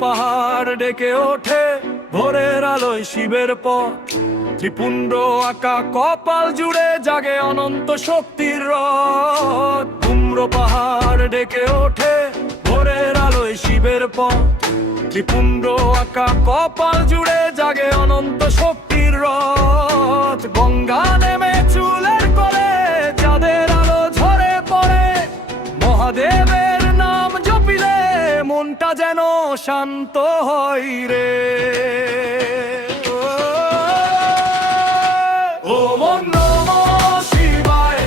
পাহাড় ডেকে ওঠে ভোরের আলোয় শিবের পথ। ত্রিপুণ্ড আঁকা কপাল জুড়ে জাগে অনন্ত শক্তির রথ। ধুম্র পাহাড় ডেকে ওঠে ভোরের আলোয় শিবের পথ। ত্রিপুণ্ড আঁকা কপাল জুড়ে জাগে অনন্ত শক্তির রথ। গঙ্গা নেমে চুলের কোলে চাঁদের আলো ঝরে পড়ে। মহাদেবের নাম জপিলে মনটা যেন শান্ত হয় রে। ও মন নমঃ শিবায়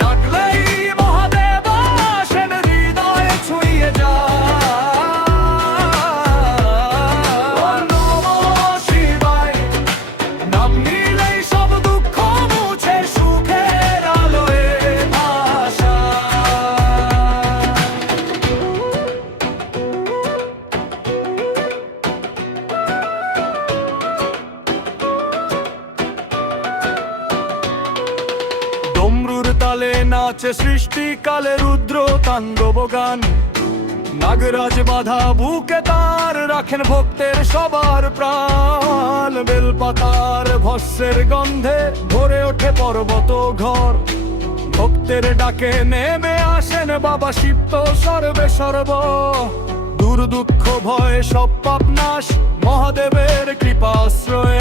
ডাকলেই মহাদেব আসেন, হৃদয় ছুঁয়ে যায়। ও নমঃ শিবায় নাম নিলেই সব দুঃখ মুছে সুখের আলোয় ভাসায়। ডমরুর তালে নাচে সৃষ্টিকালে রুদ্র তাণ্ডব গান। নাগরাজ বাধা বুকে তার রাখেন ভক্তের সবার প্রাণ। বেলপাতার ভস্যের গন্ধে ভরে ওঠে পর্বত ঘর। ভক্তের ডাকে নেমে আসেন বাবা শিব তো সর্বে সর্ব। দূর দুঃখ ভয় সব পাপ নাশ মহাদেবের কৃপাশ্রয়